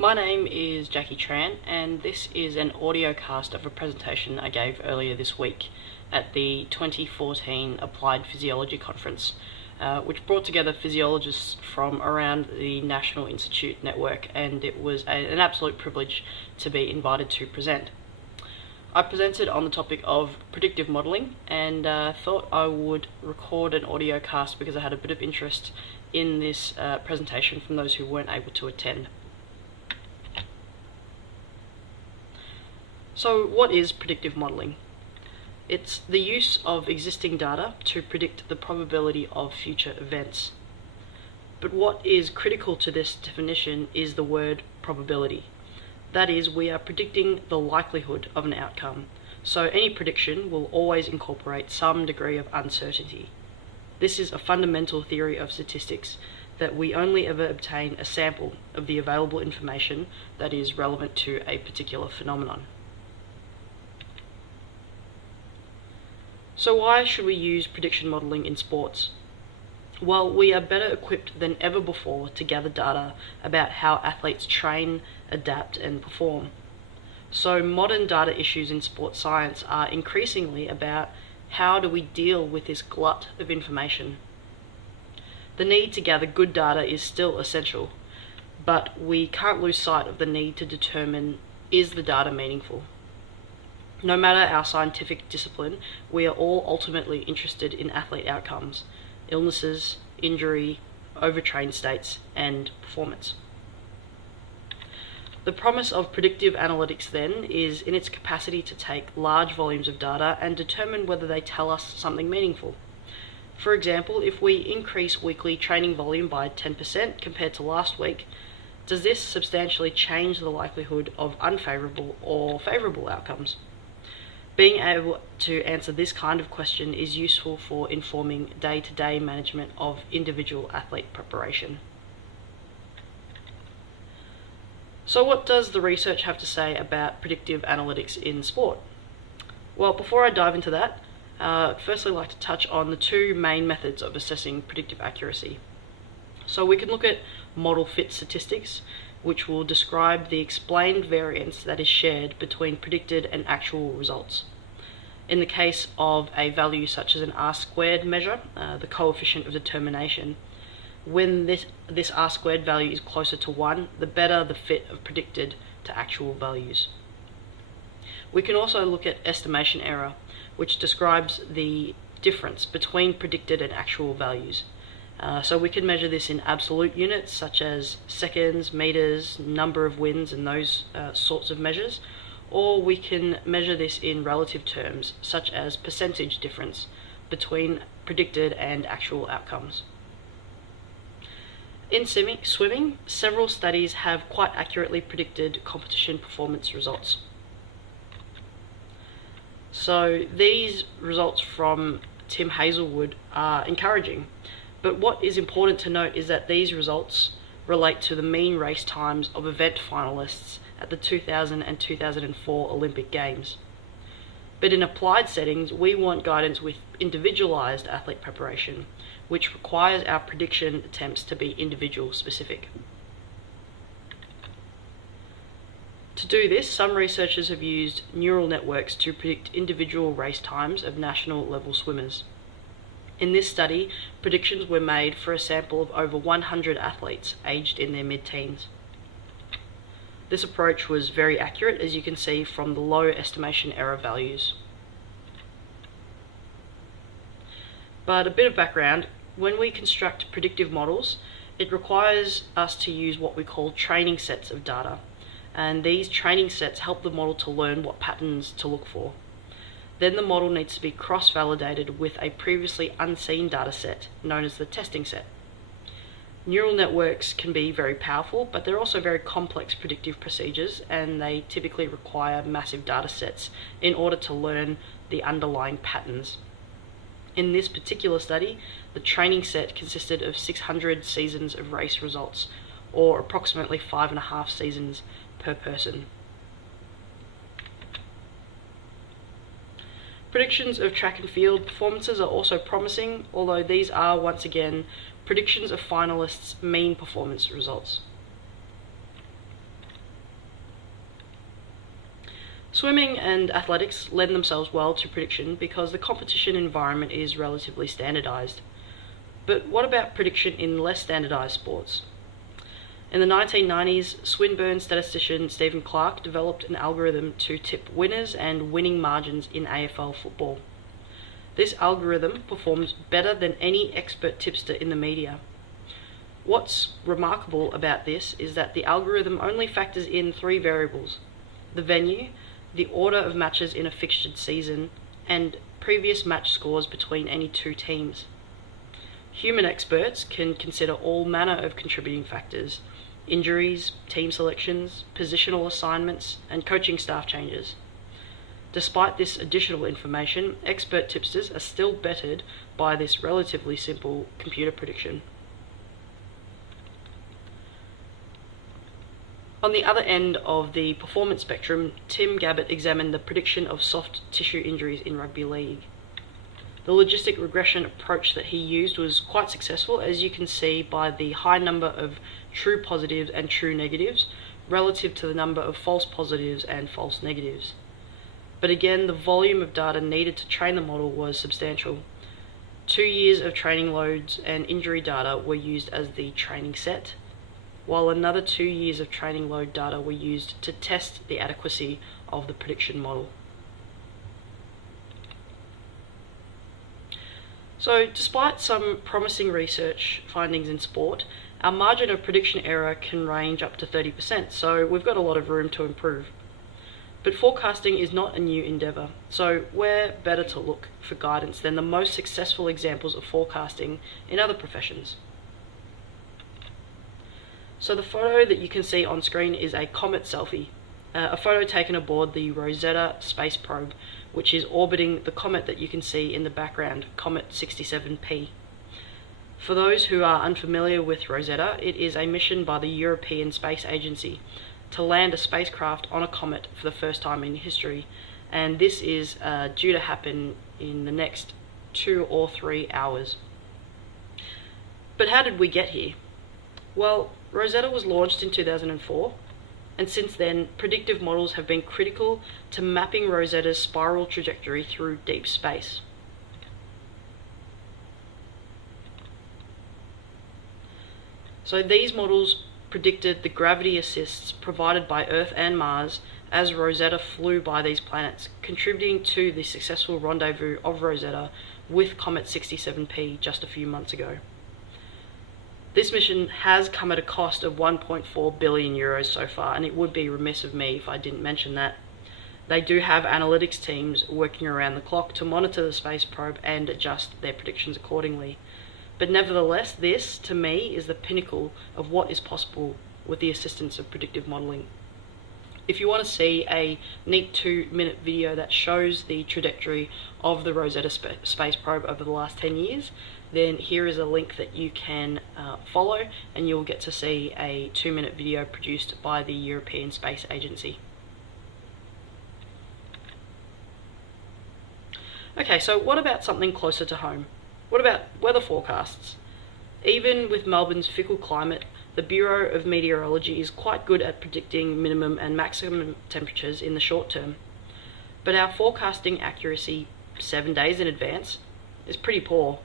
My name is Jackie Tran, and this is an audiocast of a presentation I gave earlier this week at the 2014 Applied Physiology Conference, which brought together physiologists from around the National Institute network, and it was an absolute privilege to be invited to present. I presented on the topic of predictive modelling, and thought I would record an audiocast because I had a bit of interest in this presentation from those who weren't able to attend. So what is predictive modelling? It's the use of existing data to predict the probability of future events. But what is critical to this definition is the word probability. That is, we are predicting the likelihood of an outcome, so any prediction will always incorporate some degree of uncertainty. This is a fundamental theory of statistics, that we only ever obtain a sample of the available information that is relevant to a particular phenomenon. So why should we use prediction modelling in sports? Well, we are better equipped than ever before to gather data about how athletes train, adapt, and perform. So modern data issues in sports science are increasingly about how do we deal with this glut of information. The need to gather good data is still essential, but we can't lose sight of the need to determine, is the data meaningful? No matter our scientific discipline, we are all ultimately interested in athlete outcomes, illnesses, injury, overtrained states, and performance. The promise of predictive analytics then is in its capacity to take large volumes of data and determine whether they tell us something meaningful. For example, if we increase weekly training volume by 10% compared to last week, does this substantially change the likelihood of unfavourable or favourable outcomes? Being able to answer this kind of question is useful for informing day-to-day management of individual athlete preparation. So what does the research have to say about predictive analytics in sport? Well, before I dive into that, firstly I'd like to touch on the two main methods of assessing predictive accuracy. So we can look at model fit statistics, which will describe the explained variance that is shared between predicted and actual results. In the case of a value such as an R-squared measure, the coefficient of determination, when this R-squared value is closer to 1, the better the fit of predicted to actual values. We can also look at estimation error, which describes the difference between predicted and actual values. So we can measure this in absolute units such as seconds, meters, number of wins, and those sorts of measures, or we can measure this in relative terms such as percentage difference between predicted and actual outcomes. In swimming, several studies have quite accurately predicted competition performance results. So these results from Tim Hazelwood are encouraging. But what is important to note is that these results relate to the mean race times of event finalists at the 2000 and 2004 Olympic Games. But in applied settings, we want guidance with individualized athlete preparation, which requires our prediction attempts to be individual specific. To do this, some researchers have used neural networks to predict individual race times of national level swimmers. In this study, predictions were made for a sample of over 100 athletes aged in their mid-teens. This approach was very accurate, as you can see from the low estimation error values. But a bit of background, when we construct predictive models, it requires us to use what we call training sets of data, and these training sets help the model to learn what patterns to look for. Then the model needs to be cross-validated with a previously unseen data set, known as the testing set. Neural networks can be very powerful, but they're also very complex predictive procedures, and they typically require massive data sets in order to learn the underlying patterns. In this particular study, the training set consisted of 600 seasons of race results, or approximately 5.5 seasons per person. Predictions of track and field performances are also promising, although these are once again predictions of finalists' mean performance results. Swimming and athletics lend themselves well to prediction because the competition environment is relatively standardized. But what about prediction in less standardized sports? In the 1990s, Swinburne statistician Stephen Clark developed an algorithm to tip winners and winning margins in AFL football. This algorithm performs better than any expert tipster in the media. What's remarkable about this is that the algorithm only factors in 3 variables: the venue, the order of matches in a fixtured season, and previous match scores between any 2 teams. Human experts can consider all manner of contributing factors: injuries, team selections, positional assignments, and coaching staff changes. Despite this additional information, expert tipsters are still bettered by this relatively simple computer prediction. On the other end of the performance spectrum, Tim Gabbett examined the prediction of soft tissue injuries in rugby league. The logistic regression approach that he used was quite successful, as you can see by the high number of true positives and true negatives relative to the number of false positives and false negatives. But again, the volume of data needed to train the model was substantial. 2 years of training loads and injury data were used as the training set, while another 2 years of training load data were used to test the adequacy of the prediction model. So, despite some promising research findings in sport, our margin of prediction error can range up to 30%, so we've got a lot of room to improve. But forecasting is not a new endeavour, so where better to look for guidance than the most successful examples of forecasting in other professions? So the photo that you can see on screen is a comet selfie, a photo taken aboard the Rosetta space probe, which is orbiting the comet that you can see in the background, Comet 67P. For those who are unfamiliar with Rosetta, it is a mission by the European Space Agency to land a spacecraft on a comet for the first time in history, and this is due to happen in the next 2 or 3 hours. But how did we get here? Well, Rosetta was launched in 2004, and since then, predictive models have been critical to mapping Rosetta's spiral trajectory through deep space. So these models predicted the gravity assists provided by Earth and Mars as Rosetta flew by these planets, contributing to the successful rendezvous of Rosetta with Comet 67P just a few months ago. This mission has come at a cost of 1.4 billion euros so far, and it would be remiss of me if I didn't mention that. They do have analytics teams working around the clock to monitor the space probe and adjust their predictions accordingly. But nevertheless, this, to me, is the pinnacle of what is possible with the assistance of predictive modelling. If you want to see a neat 2-minute video that shows the trajectory of the Rosetta space probe over the last 10 years, then here is a link that you can follow, and you'll get to see a 2-minute video produced by the European Space Agency. Okay, so what about something closer to home? What about weather forecasts? Even with Melbourne's fickle climate, the Bureau of Meteorology is quite good at predicting minimum and maximum temperatures in the short term. But our forecasting accuracy 7 days in advance is pretty poor.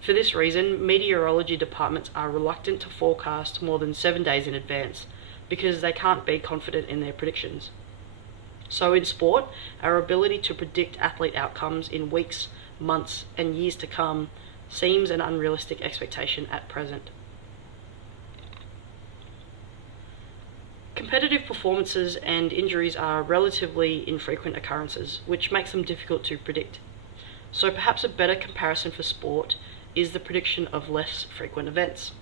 For this reason, meteorology departments are reluctant to forecast more than 7 days in advance because they can't be confident in their predictions. So in sport, our ability to predict athlete outcomes in weeks, months, and years to come seems an unrealistic expectation at present. Competitive performances and injuries are relatively infrequent occurrences, which makes them difficult to predict. So perhaps a better comparison for sport is the prediction of less frequent events.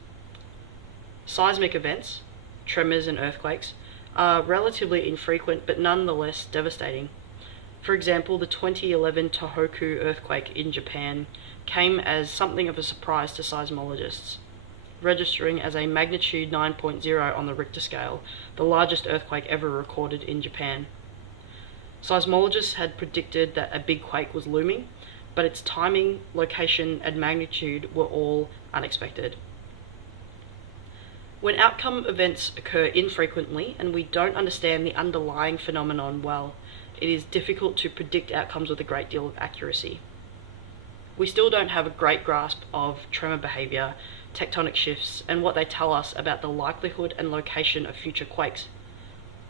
Seismic events, tremors and earthquakes, are relatively infrequent but nonetheless devastating. For example, the 2011 Tohoku earthquake in Japan came as something of a surprise to seismologists, registering as a magnitude 9.0 on the Richter scale, the largest earthquake ever recorded in Japan. Seismologists had predicted that a big quake was looming, but its timing, location, and magnitude were all unexpected. When outcome events occur infrequently and we don't understand the underlying phenomenon well, it is difficult to predict outcomes with a great deal of accuracy. We still don't have a great grasp of tremor behaviour, tectonic shifts, and what they tell us about the likelihood and location of future quakes.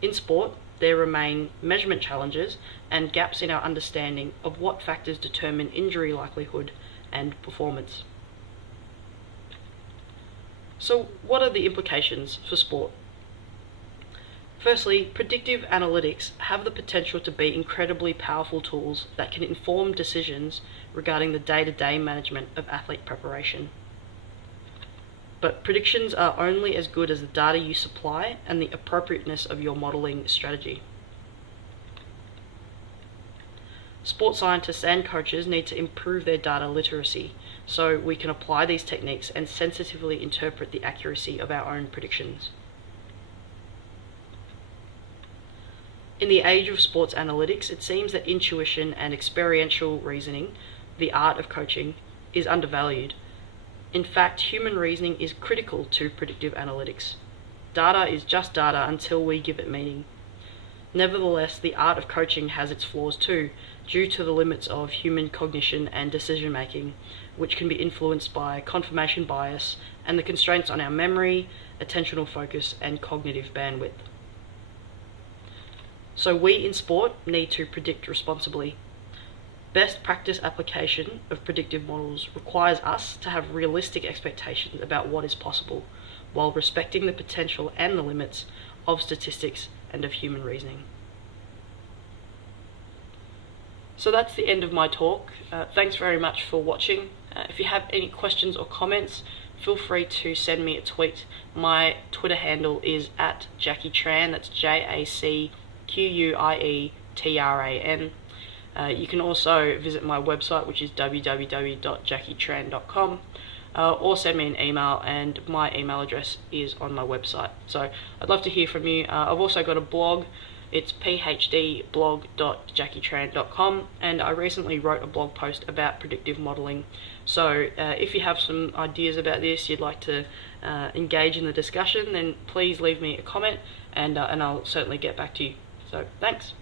In sport, there remain measurement challenges and gaps in our understanding of what factors determine injury likelihood and performance. So, what are the implications for sport? Firstly, predictive analytics have the potential to be incredibly powerful tools that can inform decisions regarding the day-to-day management of athlete preparation. But predictions are only as good as the data you supply and the appropriateness of your modelling strategy. Sports scientists and coaches need to improve their data literacy so we can apply these techniques and sensitively interpret the accuracy of our own predictions. In the age of sports analytics, it seems that intuition and experiential reasoning, the art of coaching, is undervalued. In fact, human reasoning is critical to predictive analytics. Data is just data until we give it meaning. Nevertheless, the art of coaching has its flaws too, due to the limits of human cognition and decision making, which can be influenced by confirmation bias and the constraints on our memory, attentional focus, and cognitive bandwidth. So we in sport need to predict responsibly. Best practice application of predictive models requires us to have realistic expectations about what is possible, while respecting the potential and the limits of statistics and of human reasoning. So that's the end of my talk. Thanks very much for watching. If you have any questions or comments, feel free to send me a tweet. My Twitter handle is @JackieTran, that's JACQUIETRAN. You can also visit my website, which is www.jackietran.com, or send me an email, and my email address is on my website. So I'd love to hear from you. I've also got a blog. It's phdblog.jackietran.com, and I recently wrote a blog post about predictive modelling. So if you have some ideas about this, you'd like to engage in the discussion, then please leave me a comment, and I'll certainly get back to you. So thanks.